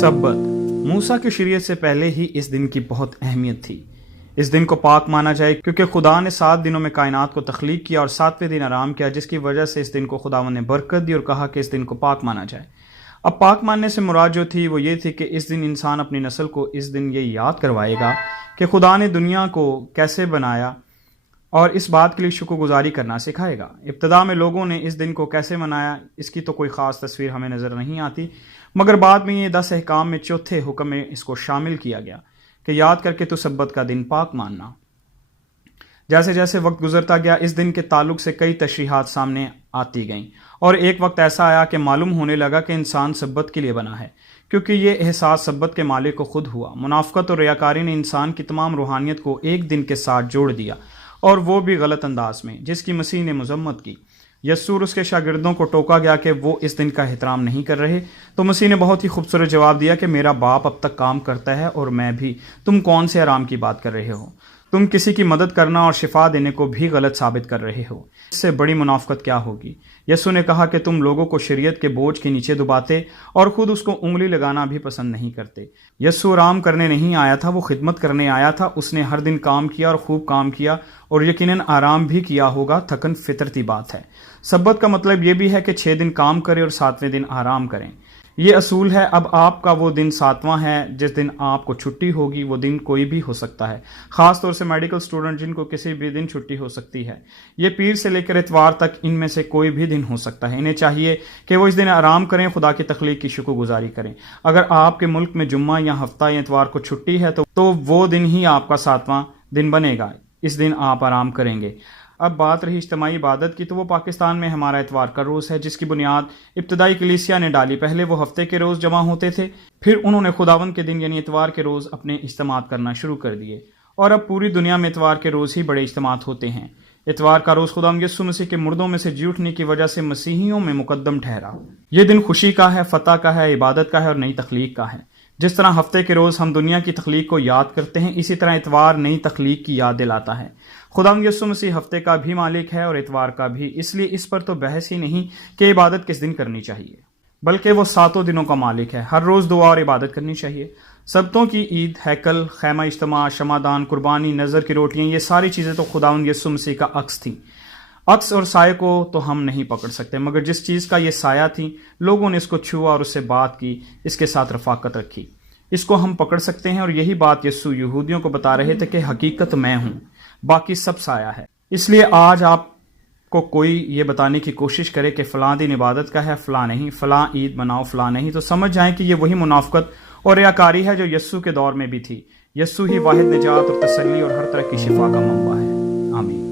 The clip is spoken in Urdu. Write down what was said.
سبت موسیٰ کی شریعت سے پہلے ہی اس دن کی بہت اہمیت تھی۔ اس دن کو پاک مانا جائے کیونکہ خدا نے 7 دنوں میں کائنات کو تخلیق کیا اور 7ویں دن آرام کیا، جس کی وجہ سے اس دن کو خداوند نے برکت دی اور کہا کہ اس دن کو پاک مانا جائے۔ اب پاک ماننے سے مراد جو تھی وہ یہ تھی کہ اس دن انسان اپنی نسل کو اس دن یہ یاد کروائے گا کہ خدا نے دنیا کو کیسے بنایا اور اس بات کے لیے شکر گزاری کرنا سکھائے گا۔ ابتدا میں لوگوں نے اس دن کو کیسے منایا اس کی تو کوئی خاص تصویر ہمیں نظر نہیں آتی، مگر بعد میں یہ 10 احکام میں چوتھے حکم میں اس کو شامل کیا گیا کہ یاد کر کے تو سبت کا دن پاک ماننا۔ جیسے جیسے وقت گزرتا گیا اس دن کے تعلق سے کئی تشریحات سامنے آتی گئیں، اور ایک وقت ایسا آیا کہ معلوم ہونے لگا کہ انسان سبت کے لیے بنا ہے، کیونکہ یہ احساس سبت کے مالک کو خود ہوا۔ منافقت اور ریاکاری نے انسان کی تمام روحانیت کو ایک دن کے ساتھ جوڑ دیا، اور وہ بھی غلط انداز میں، جس کی مسیح نے مذمت کی۔ یسوع اس کے شاگردوں کو ٹوکا گیا کہ وہ اس دن کا احترام نہیں کر رہے، تو مسیح نے بہت ہی خوبصورت جواب دیا کہ میرا باپ اب تک کام کرتا ہے اور میں بھی، تم کون سے آرام کی بات کر رہے ہو؟ تم کسی کی مدد کرنا اور شفا دینے کو بھی غلط ثابت کر رہے ہو۔ اس سے بڑی منافقت کیا ہوگی؟ یسوع نے کہا کہ تم لوگوں کو شریعت کے بوجھ کے نیچے دباتے اور خود اس کو انگلی لگانا بھی پسند نہیں کرتے۔ یسوع آرام کرنے نہیں آیا تھا، وہ خدمت کرنے آیا تھا۔ اس نے ہر دن کام کیا اور خوب کام کیا، اور یقیناً آرام بھی کیا ہوگا۔ تھکن فطرتی بات ہے۔ سبت کا مطلب یہ بھی ہے کہ 6 دن کام کریں اور 7ویں دن آرام کریں۔ یہ اصول ہے۔ اب آپ کا وہ دن 7واں ہے جس دن آپ کو چھٹی ہوگی۔ وہ دن کوئی بھی ہو سکتا ہے، خاص طور سے میڈیکل سٹوڈنٹ جن کو کسی بھی دن چھٹی ہو سکتی ہے۔ یہ پیر سے لے کر اتوار تک ان میں سے کوئی بھی دن ہو سکتا ہے۔ انہیں چاہیے کہ وہ اس دن آرام کریں، خدا کی تخلیق کی شکر گزاری کریں۔ اگر آپ کے ملک میں جمعہ یا ہفتہ یا اتوار کو چھٹی ہے تو وہ دن ہی آپ کا 7واں دن بنے گا۔ اس دن آپ آرام کریں گے۔ اب بات رہی اجتماعی عبادت کی، تو وہ پاکستان میں ہمارا اتوار کا روز ہے، جس کی بنیاد ابتدائی کلیسیا نے ڈالی۔ پہلے وہ ہفتے کے روز جمع ہوتے تھے، پھر انہوں نے خداوند کے دن یعنی اتوار کے روز اپنے اجتماعات کرنا شروع کر دیے، اور اب پوری دنیا میں اتوار کے روز ہی بڑے اجتماعات ہوتے ہیں۔ اتوار کا روز خداوند یسوع مسیح کے مردوں میں سے جی اٹھنے کی وجہ سے مسیحیوں میں مقدم ٹھہرا۔ یہ دن خوشی کا ہے، فتح کا ہے، عبادت کا ہے اور نئی تخلیق کا ہے۔ جس طرح ہفتے کے روز ہم دنیا کی تخلیق کو یاد کرتے ہیں، اسی طرح اتوار نئی تخلیق کی یاد دلاتا ہے۔ خداوند یسوع مسیح ہفتے کا بھی مالک ہے اور اتوار کا بھی، اس لیے اس پر تو بحث ہی نہیں کہ عبادت کس دن کرنی چاہیے، بلکہ وہ 7 دنوں کا مالک ہے۔ ہر روز دعا اور عبادت کرنی چاہیے۔ سبتوں کی عید، ہیکل، خیمہ اجتماع، شمعدان، قربانی، نذر کی روٹیاں، یہ ساری چیزیں تو خداوند یسوع مسیح کا عکس تھیں۔ عکس اور سائے کو تو ہم نہیں پکڑ سکتے، مگر جس چیز کا یہ سایہ تھی، لوگوں نے اس کو چھوا اور اس سے بات کی، اس کے ساتھ رفاقت رکھی۔ اس کو ہم پکڑ سکتے ہیں، اور یہی بات یسوع یہودیوں کو بتا رہے تھے کہ حقیقت میں ہوں، باقی سب سایہ ہے۔ اس لیے آج آپ کو کوئی یہ بتانے کی کوشش کرے کہ فلاں دن عبادت کا ہے، فلاں نہیں، فلاں عید مناؤ، فلاں نہیں، تو سمجھ جائیں کہ یہ وہی منافقت اور ریاکاری ہے جو یسوع کے دور میں بھی تھی۔ یسوع ہی واحد نجات اور تسلی اور ہر طرح کی شفا کا منبع ہے۔ آمین۔